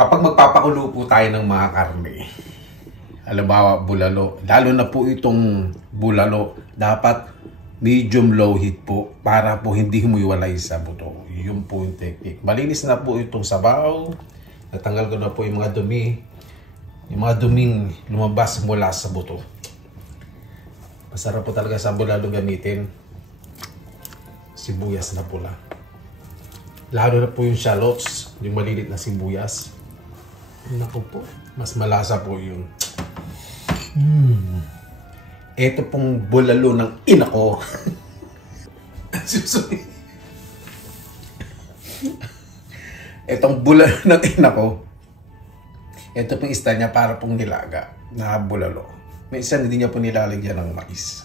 Kapag magpapakulo po tayo ng mga karne, halimbawa bulalo, lalo na po itong bulalo, dapat medium low heat po para po hindi humiwalay sa buto. Yun po yung technique. Malinis na po itong sabaw. Natanggal ko na po yung mga dumi. Yung mga duming lumabas mula sa buto. Masarap po talaga sa bulalo gamitin sibuyas na pula. Lalo na po yung shallots, yung malilit na sibuyas. Naku po, mas malasa po yun. Ito pong bulalo ng ina ko. Itong bulalo ng ina ko. Ito pong style niya para pong nilaga na bulalo. May isa hindi niya po nilalagyan ng mais.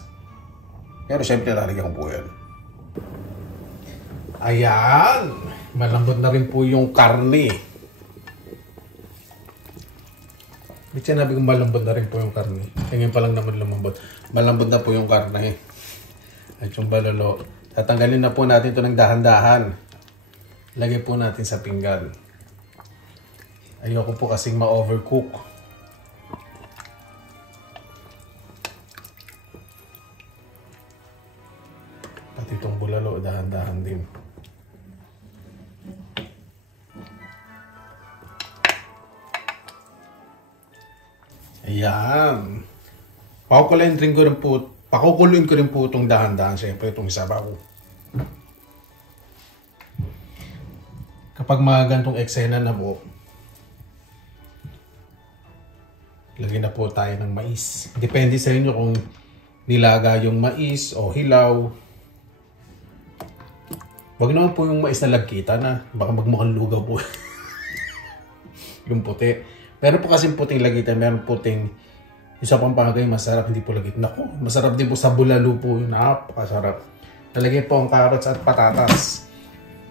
Pero syempre lalagyan ko po yan. Ayan! Malambot na rin po yung karne. May sinabi kong malambot na rin po yung karne. Ngayon pa lang naman lumambot. Malambot na po yung karne. At yung balalo. Tatanggalin na po natin ito ng dahan-dahan. Lagay po natin sa pinggan. Ayoko po kasing ma-overcook. Pati itong bulalo, dahan-dahan din. Ayan. Pakukuluin ko rin po itong dahan-dahan. Siyempre itong sabaw. Kapag mga gantong eksena na po, lagyan na po tayo ng mais. Depende sa inyo kung nilaga yung mais o hilaw. Wag naman po yung mais na lagkita na. Baka magmukhang lugaw po. Yung puti. Meron po kasing puting lagitan, meron puting isa pang bagay masarap, hindi po lagit. Naku, masarap din po sa bulalo po. Napakasarap. Nalagay po ang carrots at patatas.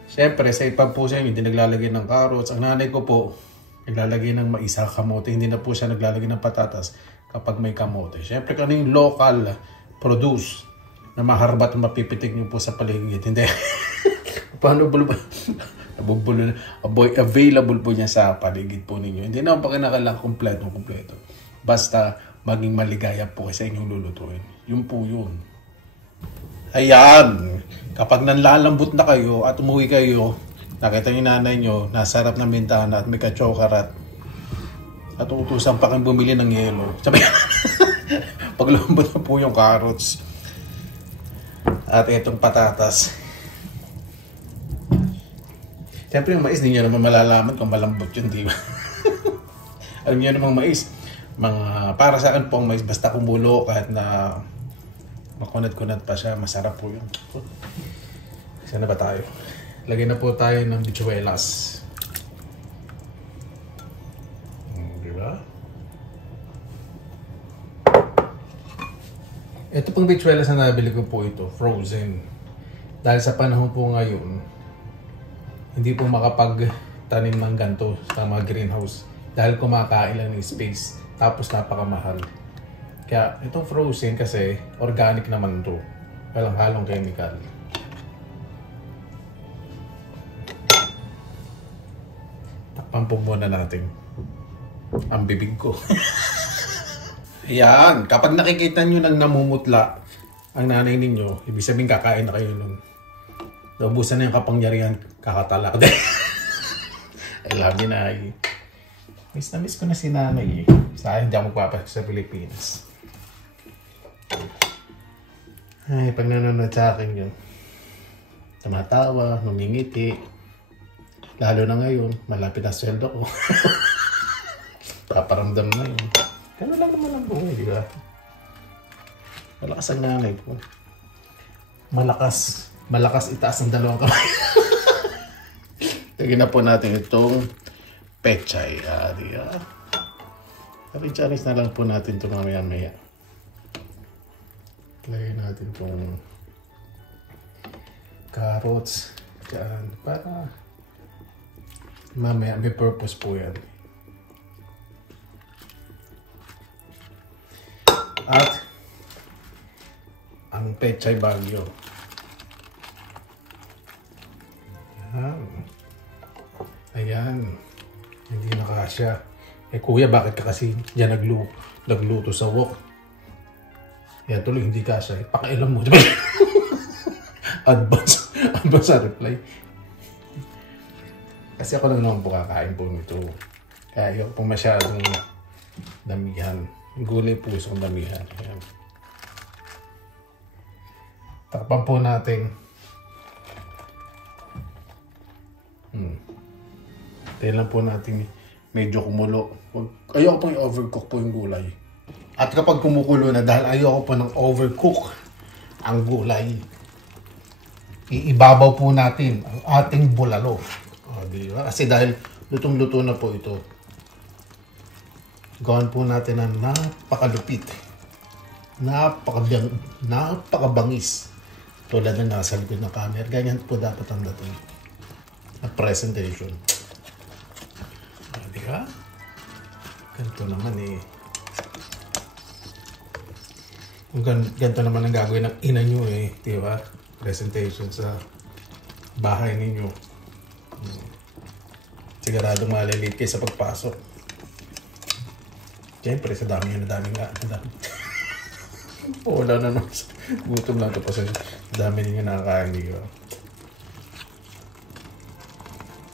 Siyempre, sa iba po sa inyo, hindi naglalagay ng carrots. Ang nanay ko po, naglalagay ng mais sa kamote. Hindi na po siya naglalagay ng patatas kapag may kamote. Siyempre, kung yung local produce na maharbat at mapipitik nyo po sa paligid. Hindi. Paano ba? Available po niya sa paligid po ninyo. Hindi naman pa kinakailangan kompleto. Basta maging maligaya po sa inyong lulutuin. Yun po yun. Ayan. Kapag nanlalambot na kayo at umuwi kayo, nakita yung nanay nyo, nasa harap ng bintana at may kachokarat at utusan pa kang bumili ng yelo. Sabi paglambot na po yung carrots at itong patatas. Siyempre yung mais, hindi nyo naman malalaman kung malambot yun, di ba? Alam nyo namang mais, para sa akin po ang mais, basta kumulo, kahit na makunat-kunat pa siya, masarap po yun. Saan na ba tayo? Lagyan na po tayo ng bichuelas. Di ba? Ito pong bichuelas na nabili ko po ito, frozen. Dahil sa panahon po ngayon, hindi po makapagtanim ng ganito sa mga greenhouse dahil kumakain lang ng space tapos napakamahal. Kaya itong frozen kasi organic naman to, walang halong chemical. Takpan po muna natin ang bibig ko. Yan, kapag nakikita nyo nang namumutla ang nanay ninyo, ibig sabihin kakain na kayo nun. Naubusan na yung kapangyarihan, kakatalak din. I love you, Nay. Miss na miss ko na si nanay eh. Sa akin, hindi ako magpapasok sa Pilipinas. Ay, pag nanonood sa akin yun, tumatawa, humingiti. Lalo na ngayon, malapit na sweldo ko. Paparamdam na yun. Gano'n lang naman ang buhay, di ba? Malakas ang nanay ko. Malakas itaas ang dalawang kamay. Lagyan na po natin itong pechay. Charis na lang po natin ito mamaya-maya. Lagyan natin itong carrots. Diyan. Para mamaya may purpose po yan. At ang pechay bagyo. Ayan. Hindi nakasya. Eh kuya, bakit ka kasi dyan nagluto sa wok? Yan tuloy, hindi kasya. Pakailan mo. Advance sa reply. Kasi ako lang naman po kakain po nito. Kaya ayoko po masyadong damihan. Gulay po isang damihan. Ayan. Takpan po natin. Tayo lang po natin medyo kumulo. Ayoko po yung overcook po yung gulay. At kapag kumukulo na, dahil ayoko po ng overcook ang gulay, iibabaw po natin ang ating bulalo. O, diba? Kasi dahil lutong-luto na po ito, gawin po natin ang napakalupit, napakabangis, tulad na nasa likod ng camera. Ganyan po dapat ang dating na presentation. O, diba? Ganito naman eh. Kung ganito naman ang gagawin ng ina nyo eh, diba? Presentation sa bahay ninyo. Siguradong malilate kayo sa pagpasok. Siyempre, sa dami nga. Wala na naman. Gutom lang ito pa sa dami ninyo nakakain. Diba?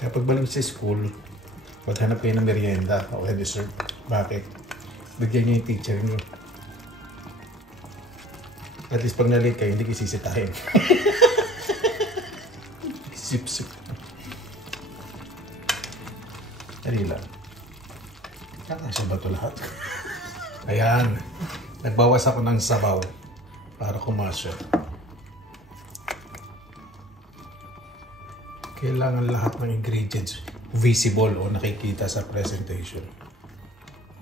Kaya pagbalik sa school, maghanap kayo ng merienda o dessert. Bakit? Bigyan nyo yung teacher nyo. At least pag na-late kayo, hindi kayo sisitahin. Sip-sip. Dali lang. Kakasya ba ito lahat? Ayan. Nagbawas ako ng sabaw para kumasya. Kailangan lahat ng ingredients visible o nakikita sa presentation.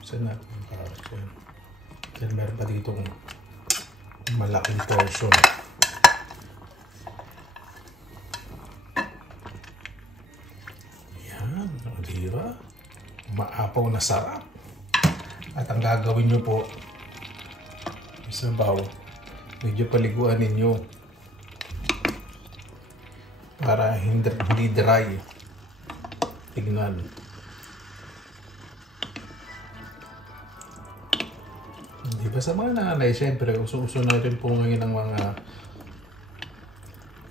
Saan natin yung kakasya? Then meron pa dito malaking portion. Yan, diba? Maapaw na sarap. At ang gagawin nyo po, isabaw, medyo paliguan ninyo para hindi dry. Tignan. Diba sa mga nanay, siyempre, uso-uso na rin po ngayon ng mga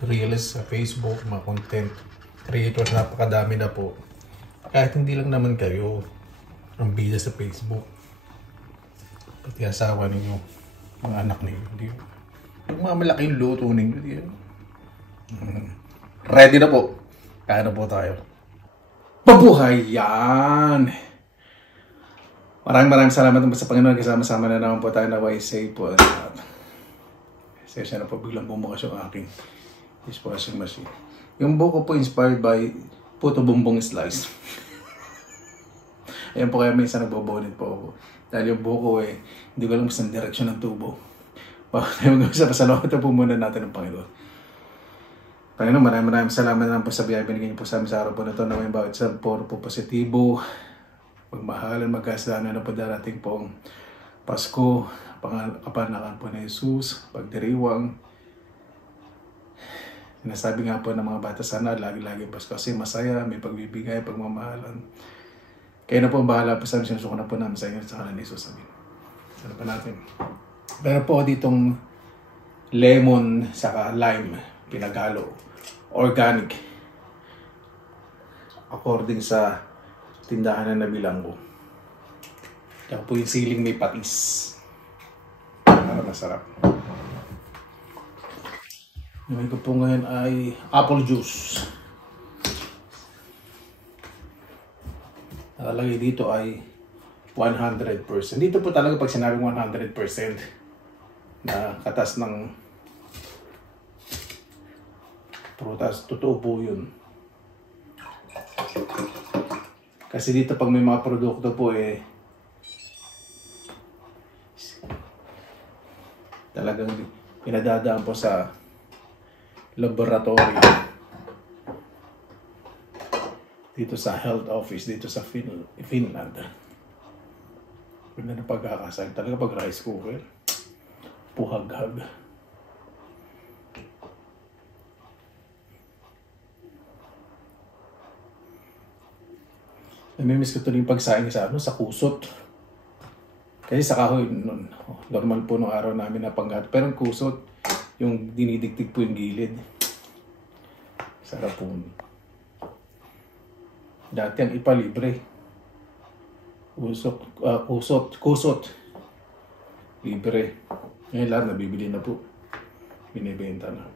reels sa Facebook, mga content creators, napakadami na po. Kahit hindi lang naman kayo ang bida sa Facebook. Pati asawa ninyo, mga anak ninyo. Yung mga malaking luto ninyo. Ready na po. Kaya na po tayo. Mabuhay yan! Maraming salamat sa Panginoon. Kasama-sama na naman po tayo na safe po. Sesya na po biglang bumukas yung aking dishwashing machine. Yung buko po inspired by Puto Bumbong Slice. Ayan po kaya minsan nagbobonit po ako. Dahil yung buko hindi ko alam saan direksyon ng tubo. Bago tayo mag-usap, pasalawatan po muna natin ng Panginoon. Panginoon, maraming salamat naman po sa biyaya binigyan niyo po sa amin sa araw po na ito na may bawat sa puro po positibo. Magmahalan, magkasalanan na po darating pong Pasko, kapanakan po ni Jesus, pagdiriwang. Sinasabi nga po ng mga bata sana, lagi-lagi Pasko kasi masaya, may pagbibigay, pagmamahalan. Kaya na po ang bahala po sa amin, sinusuko na po namin sa inyo sa kanan ni Jesus. Amin. Sana pa natin. Pero po ditong lemon saka lime, pinaghalo, organic. According sa tindahan na nabilang ko. Kaya po yung siling may patis. Para masarap. Namin ko po ngayon ay apple juice. Nakalagay dito ay 100%. Dito po talaga pag sinabing 100% na katas ng prutas, totoo po yun. Kasi dito pag may mga produkto po talagang pinadadaan po sa laboratory. Dito sa health office, dito sa Finland. Pwede na pagkakasayang. Talaga pag rice cooker, puhag-hag. Namimiss ko tuloy yung pagsaing sa sa kusot. Kasi sa kahoy, normal po nung araw namin na panggat. Pero ang kusot, yung dinidigtig po yung gilid. Sarap po. Dati ang ipalibre. Kusot. Libre. Ngayon lahat nabibili na po. Binibenta na.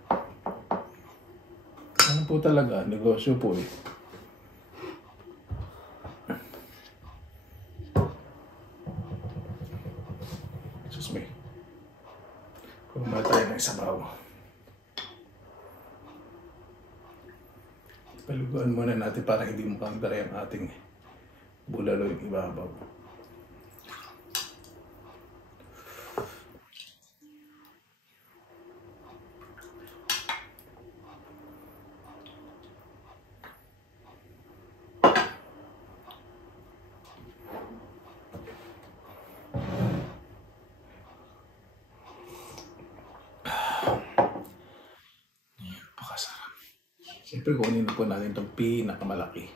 Ano po talaga, negosyo po eh. Excuse me. Kumain tayo ng sabaw. Paluguan muna natin para hindi mukhang dry ang ating bulalo yung ibabaw. Napakasarap. Siyempre kunin po natin itong pinakamalaki.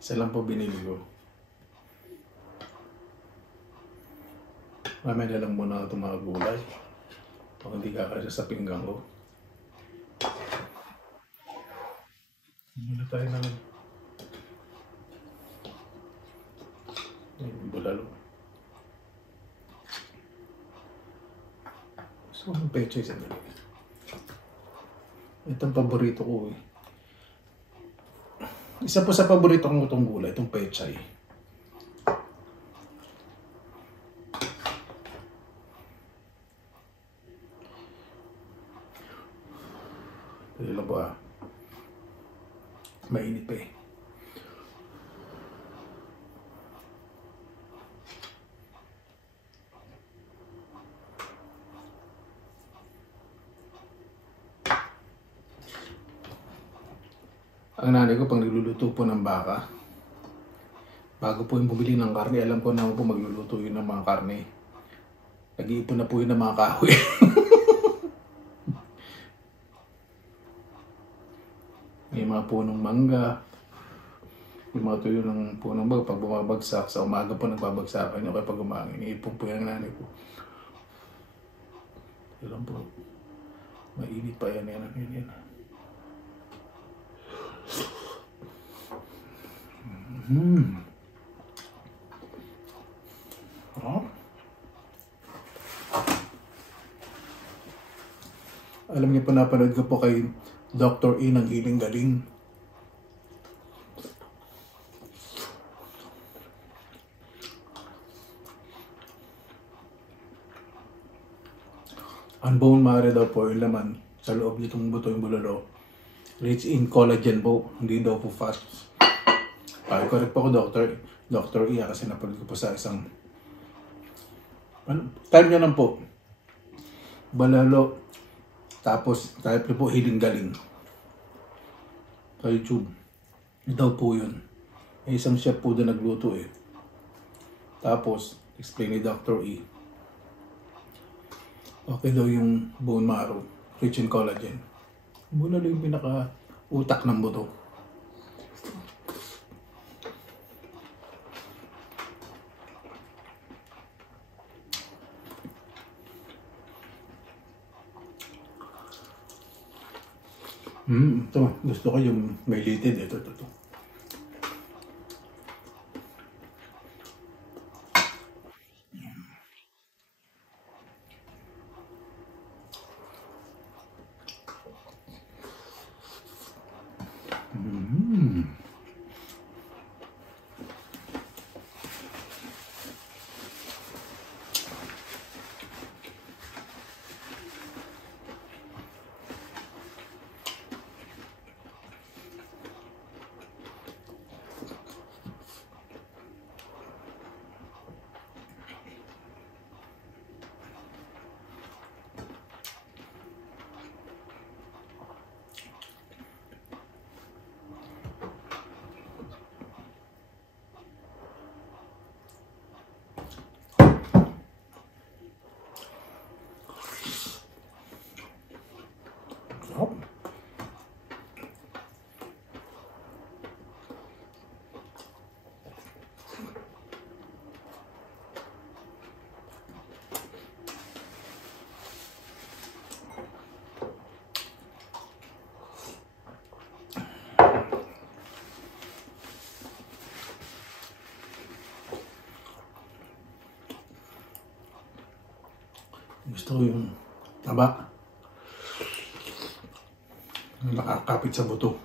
Isa lang po binili ko. Mamaya na lang muna itong mga gulay. Pag hindi kakasya sa pinggang ko. Muna tayo na lang. Bulalo. So, ang pechay sa dali. Itong paborito ko eh. Isa po sa paborito kong itong gulay, itong pechay. Dali lang po ah. Mainit pa eh. Ang nanay ko pag nagluluto po ng baka, bago po yung bumili ng karne, alam ko naman po magluluto yun ng mga karne. Nag-iipon na po yun ng mga kahoy. May mga punong mangga, yung mga tuyo ng punong bago pag bumabagsak, sa umaga po nagbabagsakan yung kapag umangin, iniipon po yung nanay ko. Alam po, mainit pa yan. Oh. Alam niyo po, napanood ko po kay Dr. E ng Hiling Galing. Ang bone marrow daw po yung laman sa loob nitong buto yung bulalo. Rich in collagen po, hindi daw po fat. Correct po ako, Dr. E, kasi napanood ko po sa isang time nyo lang po. Balalo. Tapos, type nyo po Hiling Galing. Sa YouTube. Daw po yun. May isang chef po doon nagluto eh. Tapos, explain ni Dr. E. Okay daw yung bone marrow. Rich in collagen. Bulalo yung pinaka-utak ng buto. Ito, gusto ko yung may litid. Ito. Gusto ko yung taba. Nakakapit sa buto.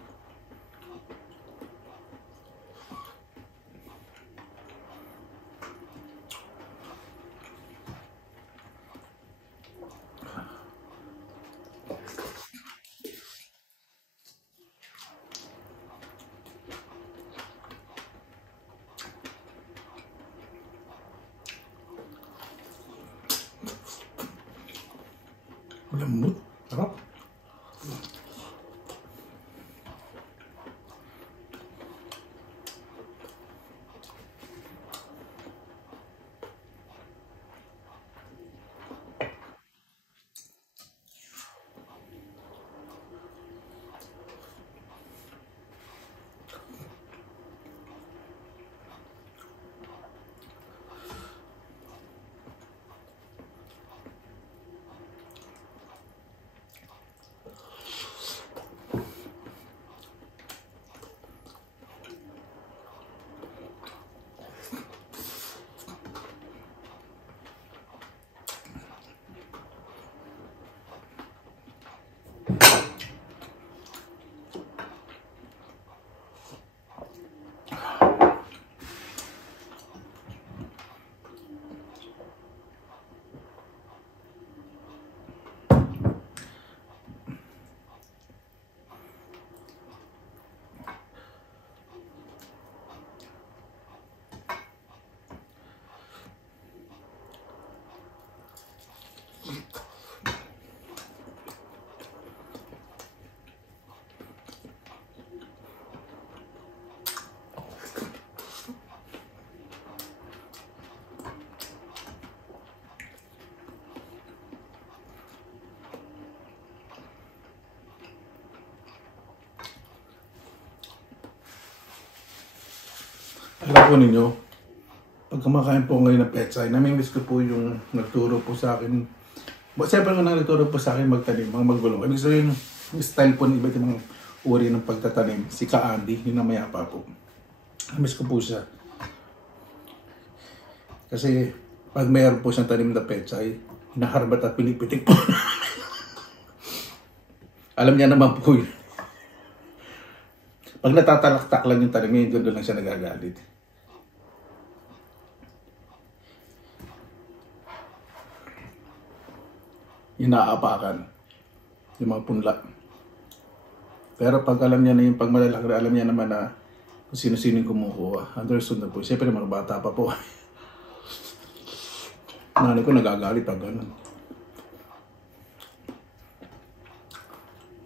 Lambot. Sarap. Alam ko ninyo, pag kumakain po ngayon ng petsay, namimiss ko po yung nagturo po sa akin. Siyempre nga nagturo po sa akin magtanim, mga maggulong. Ibig sabihin, yung style po ng iba't ibang uri ng pagtatanim, si Ka Andy, yung namaya pa po. Namimiss ko po siya. Kasi pag mayroon po siyang tanim na petsay, hinaharbat at pinipitik po. Alam niya naman po yun. Pag natatalaktak lang yung tanim niya, doon lang siya nagagalit. Inaapakan yung mga punla. Pero pag alam niya na yung pagmalalaki, alam niya naman na kung sino-sino yung kumukuha. Understood na po. Siyempre mga bata pa po. Nanay ko nagagalit pag ganun.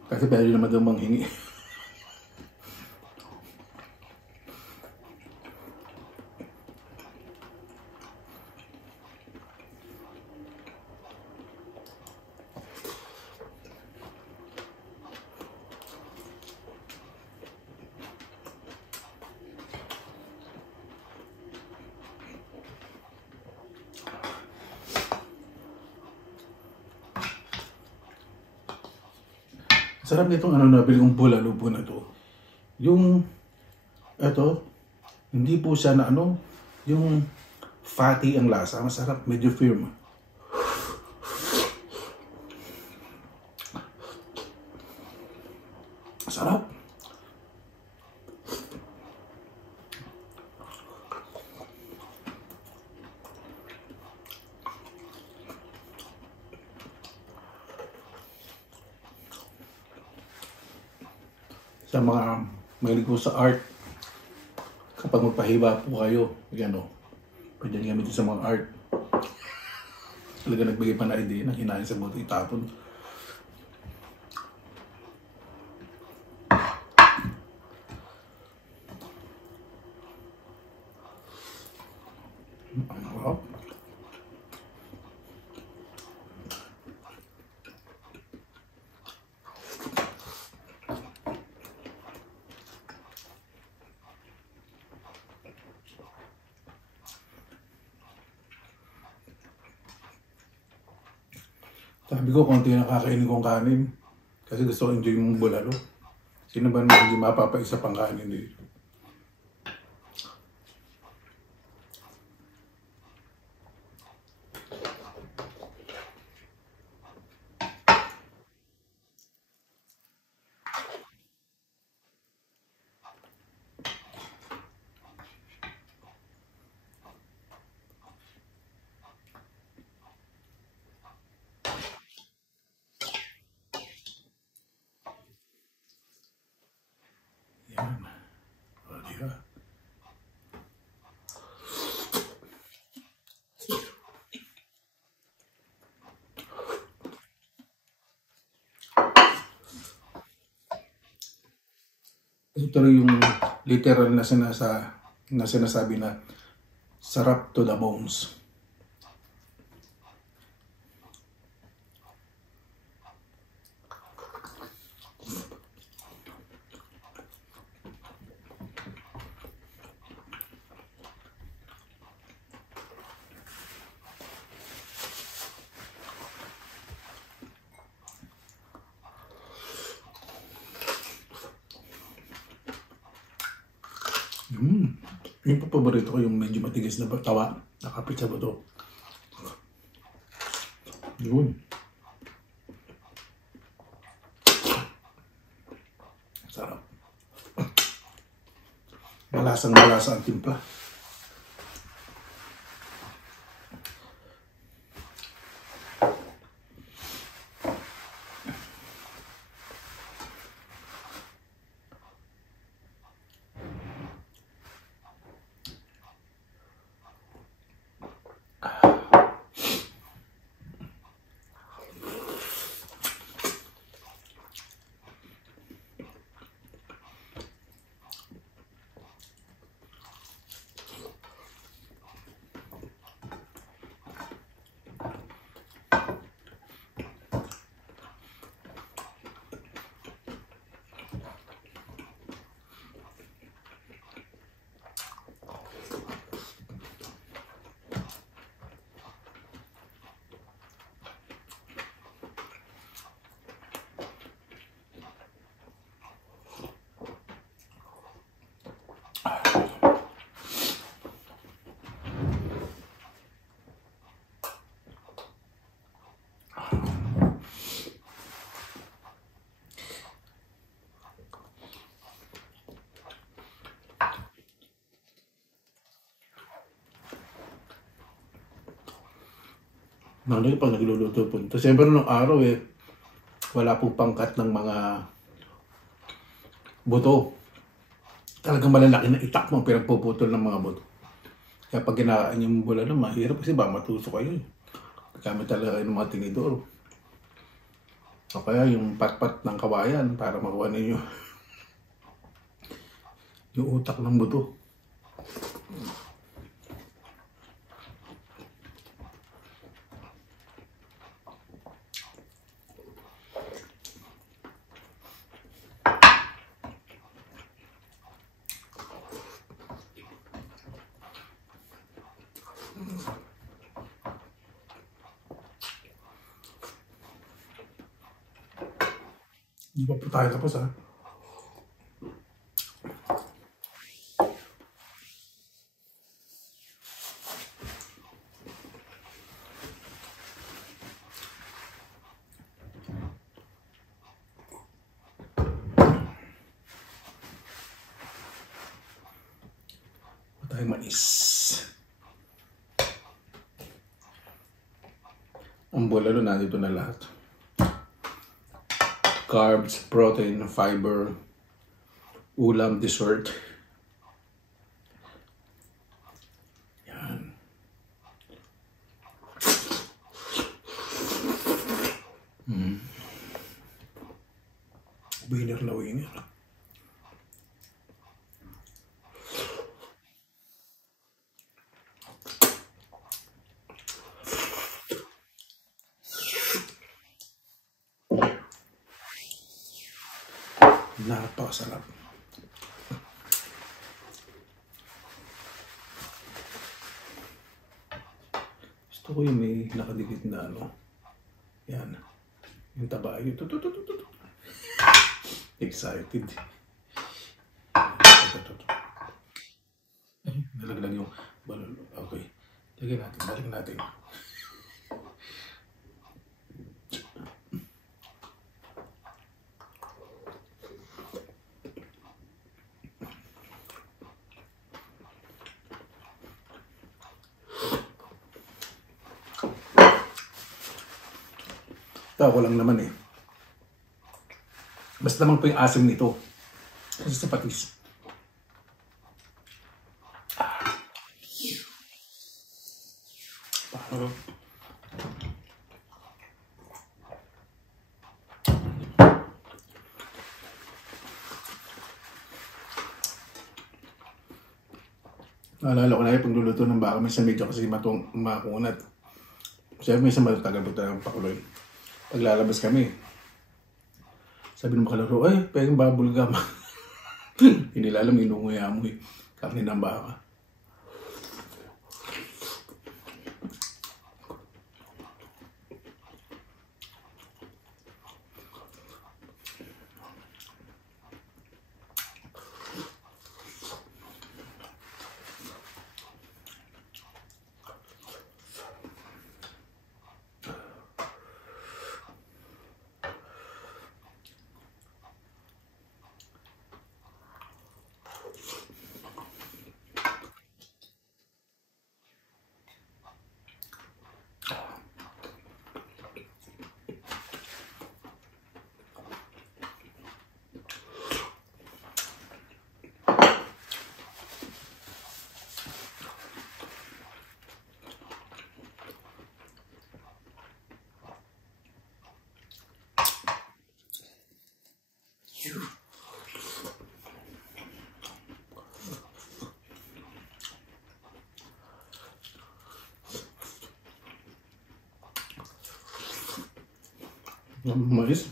Kasi pwede naman daw manghingi. Sarap nitong nabili kong bulalo po na to. Yung, eto, hindi po siya na yung fatty ang lasa. Masarap, medyo firm. Sarap. Sa mga mahilig po sa art, kapag magpahiba po kayo, pwede rin gamitin sa mga art. Talaga nagbigay pa na idea na hinahin sa buto itapon. Sabi ko, konti na kakainin kong kanin. Kasi gusto ko enjoy mong bulalo. Sino ba naman hindi mapapaisa pang kanin dito? Ito rin yung literal na sinasabi na sarap to the bones. Yung paborito ko yung medyo matigas na tawa, nakapit sa buto. Yun. Sarap. Malasang-malasa ang timpla. Pag nagluluto po. Siyempre nung araw wala pong pangkat ng mga buto. Talagang malalaki na itak mo pinagpuputol ng mga buto. Kaya pag ginaan yung bula na mahirap kasi ba matusok kayo. Gamit talaga kayo ng mga tinidor. O kaya yung patpat ng kawayan para makuha ninyo yung utak ng buto. Hindi pa po tayo tapos ha. Tayo mais. Ang bulalo nandito na lahat. Carbs, protein, fiber, ulam, dessert. Yan. Winner na winner. Napakasarap. Gusto ko yung may nakadikit na ano. Yan. Yung taba. Yung excited. Nalaglag yung balon. Okay. Lagyan natin. Balik natin. Ito ako lang naman Basta naman po yung asim nito. Kasi sa patis. Paano? Naalala ko na yung pagluluto ng baka, may sa medyo kasi makunat. Kasi may sa matagal po talagang pakuloy. Paglalabas kami, sabi ng makalaro, ay, pwedeng babulgam. Hindi nila alam, inunguya-amoy. Karne ng baka. Mais.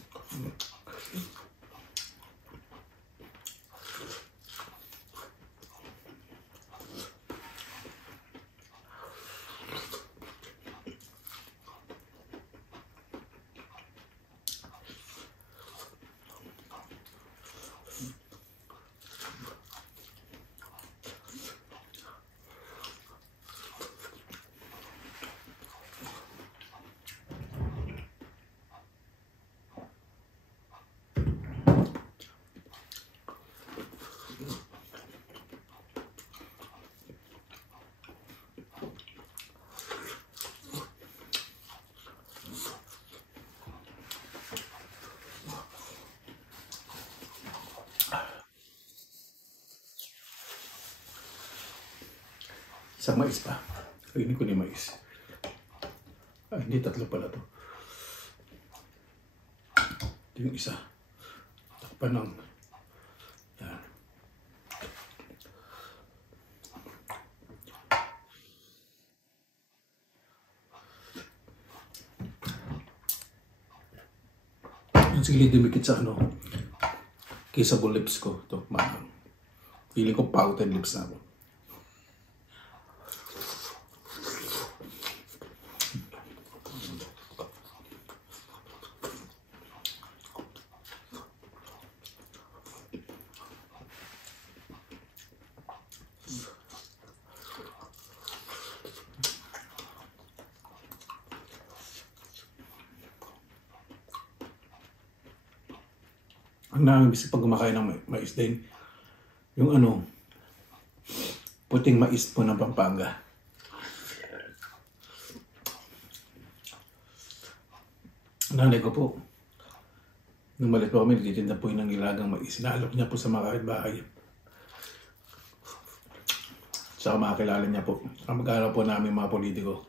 Sa mais pa. Kainin ko ni mais. Ah, hindi, tatlo pala to. Ito yung isa. Takpan ng... Yan. Yung sili dumikit sa ano, kissable lips ko. Ito, mahang. Feeling ko pouted lips na ako. Ang nakakabisi pag kumakain ng mais din, yung ano, puting mais po ng Pampanga. Nanay ko po, nung malit po kami, nagtitinda po yun ng ilagang mais. Inaalok niya po sa mga kahit-bahay. Saka makakilala niya po. Ang mag-aaral po namin mga politiko.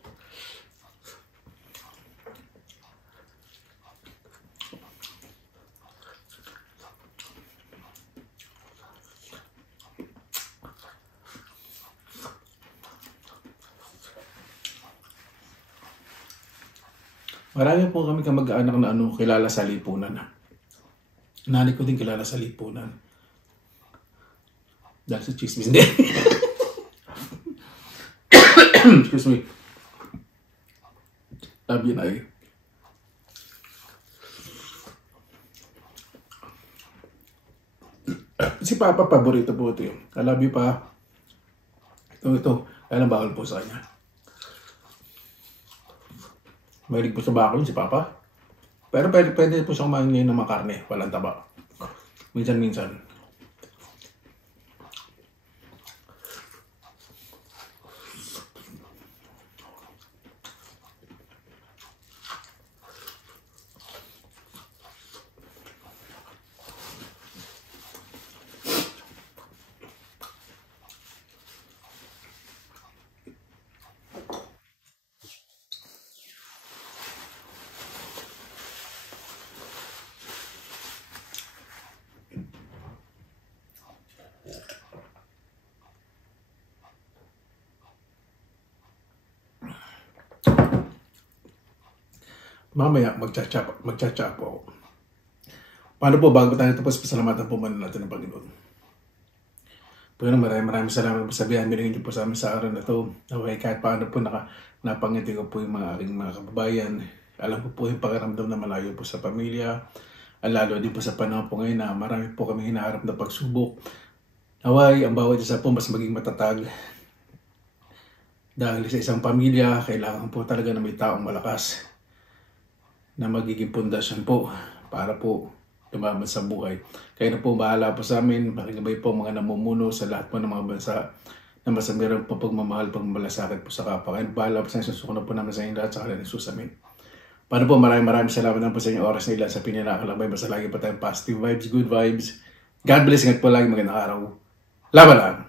Marami po kami kamag-anak na ano, kilala sa lipunan. Nanay ko din kilala sa lipunan. Dahil sa chismis. Hindi. Excuse me. Sabi na eh. Si Papa, paborito po ito yun. I love you, pa. Ito. Kaya bawal po sa kanya. Mahilig po sa baka yun si Papa. Pero pwede po siyang kumain ngayon ng mga karne. Walang taba. Minsan-minsan. Mamaya, magchat-chat po ako. Paano po, bago tayo tapos, pasalamatan po muna natin ng Panginoon. Panginoon, maraming salamat po sabihan. Binigyan niyo po sa amin sa araw na ito. Okay, kahit paano po napangiti ko po yung mga aking mga kababayan. Alam ko po yung pakiramdam na malayo po sa pamilya. Lalo din po sa panahon po ngayon na marami po kami hinaharap na pagsubok. Naway, ang bawat isa po mas maging matatag. Dahil sa isang pamilya, kailangan po talaga na may taong malakas na magiging pundasyon po para po lumaban sa buhay. Kaya na po bahala po sa amin, makikibay po mga namumuno sa lahat po ng mga bansa na mas meron po pagmamahal, pagmamalasakit po sa kapwa. Kaya bahala po sa inyo, susuko na po namin sa inyo lahat sa kanilang Jesus, amin. Paano po, maraming salamat na po sa inyong oras na ilan sa pininakalabay. Basta lagi pa tayong positive vibes, good vibes. God bless, ingat po lagi, magandang araw. Laban lang!